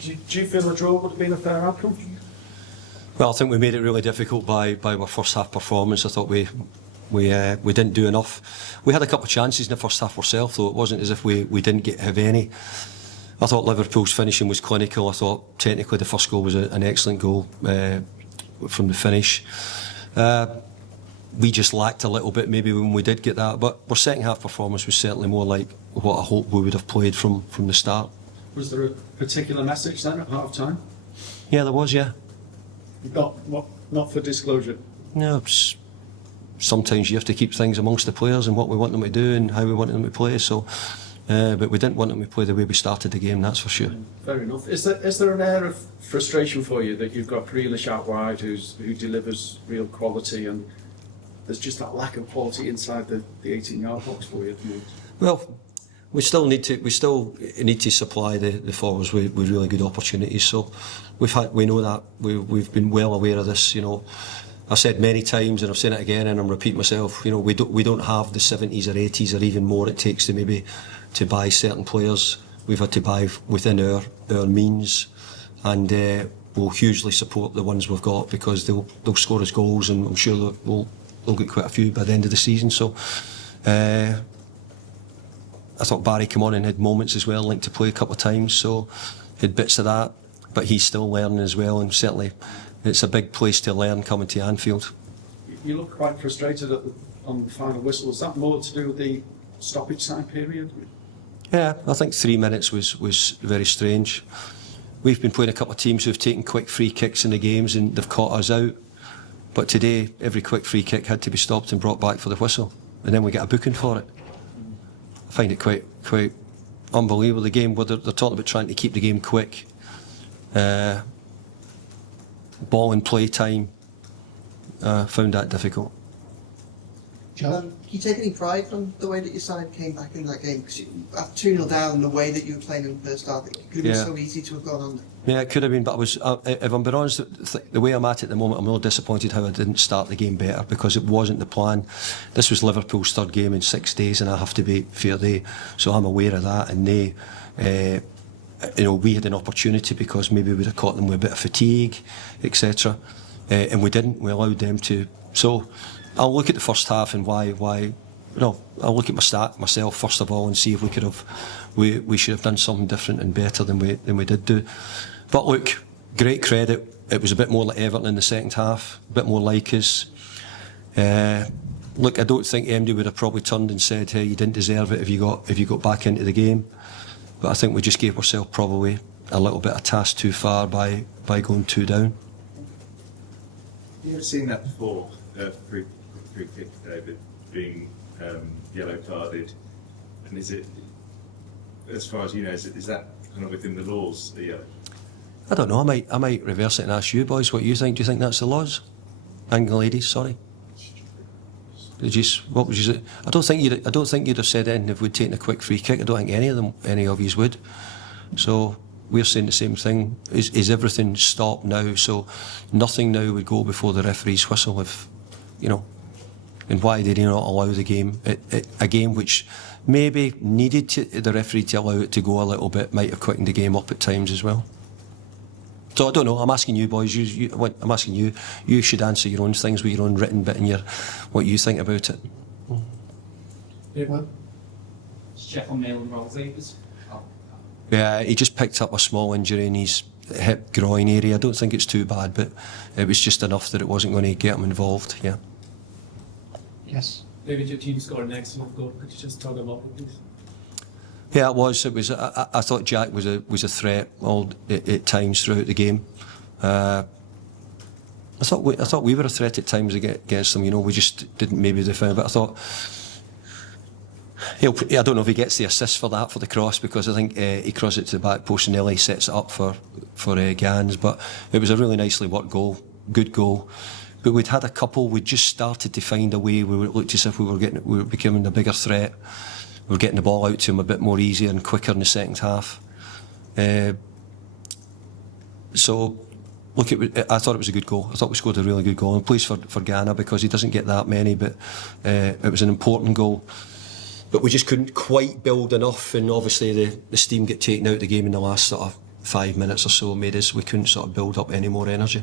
Do you feel the draw would have been a fair outcome? Well, I think we made it really difficult by our first half performance. I thought we didn't do enough. We had a couple of chances in the first half ourselves, though. It wasn't as if we didn't have any. I thought Liverpool's finishing was clinical. I thought technically the first goal was an excellent goal from the finish. We just lacked a little bit maybe when we did get that, but our second half performance was certainly more like what I hoped we would have played from the start. Was there a particular message then at half time? Yeah, there was, yeah. Not for disclosure. No, sometimes you have to keep things amongst the players and what we want them to do and how we want them to play. So, but we didn't want them to play the way we started the game. That's for sure. Fair enough. Is there an air of frustration for you that you've got Grealish out wide, who delivers real quality, and there's just that lack of quality inside the 18-yard box for you at the moment? Well, we still need to supply the forwards with really good opportunities. So we know that we've been well aware of this. You know, I've said many times, and I've said it again, and I'm repeating myself. You know, we don't have the 70s or 80s or even more it takes to buy certain players. We've had to buy within our means, and we'll hugely support the ones we've got because they'll score us goals, and I'm sure they'll get quite a few by the end of the season. So. I thought Barry came on and had moments as well, linked to play a couple of times, so had bits of that. But he's still learning as well, and certainly it's a big place to learn coming to Anfield. You look quite frustrated on the final whistle. Is that more to do with the stoppage time period? Yeah, I think 3 minutes was very strange. We've been playing a couple of teams who've taken quick free kicks in the games and they've caught us out. But today, every quick free kick had to be stopped and brought back for the whistle, and then we get a booking for it. I find it quite unbelievable. The game, where they're talking about trying to keep the game quick, ball and play time. Found that difficult. Do you take any pride from the way that your side came back in that game? Because at 2-0 down, the way that you were playing in the first half, it could have been so easy to have gone under. Yeah, it could have been, but I was. If I'm being honest, the way I'm at the moment, I'm really disappointed how I didn't start the game better because it wasn't the plan. This was Liverpool's third game in 6 days, and I have to be fair. So I'm aware of that, and we had an opportunity because maybe we'd have caught them with a bit of fatigue, etc. And we didn't. We allowed them to. So I'll look at the first half and why. I'll look at myself first of all and see if we should have done something different and better than we did do. But look, great credit. It was a bit more like Everton in the second half, a bit more like us. Look, I don't think MD would have probably turned and said, "Hey, you didn't deserve it if you got back into the game." But I think we just gave ourselves probably a little bit of task too far by going 2 down. You ever seen that before? Free kick, David, being yellow carded, and is it, as far as you know, is that kind of within the laws? The yellow? I don't know. I might reverse it and ask you boys what you think. Do you think that's the laws? And ladies, sorry. What would you say? I don't think you'd have said anything if we'd taken a quick free kick. I don't think any of you would. So we're saying the same thing. Is everything stopped now? So nothing now would go before the referee's whistle, if you know. And why did he not allow the game? A game which maybe needed the referee to allow it to go a little bit, might have quickened the game up at times as well. So I don't know. I'm asking you boys. I'm asking you. You should answer your own things with your own written bit and what you think about it. Yeah, he just picked up a small injury in his hip groin area. I don't think it's too bad, but it was just enough that it wasn't going to get him involved. Yeah. Yes. David, your team scored an excellent goal. Could you just talk about it, please? Yeah, it was. I thought Jack was a threat at times throughout the game. I thought we were a threat at times against them. You know, we just didn't maybe defend. But I thought I don't know if he gets the assist for the cross, because I think he crossed it to the back post and Nelly sets it up for Gans. But it was a really nicely worked goal, good goal. But we'd had a couple. We just started to find a way. It looked as if we were becoming a bigger threat. We were getting the ball out to him a bit more easier and quicker in the second half. So, look, I thought it was a good goal. I thought we scored a really good goal. I'm pleased for Ghana, because he doesn't get that many, but it was an important goal. But we just couldn't quite build enough, and obviously the steam get taken out of the game in the last sort of 5 minutes or so made us, we couldn't sort of build up any more energy.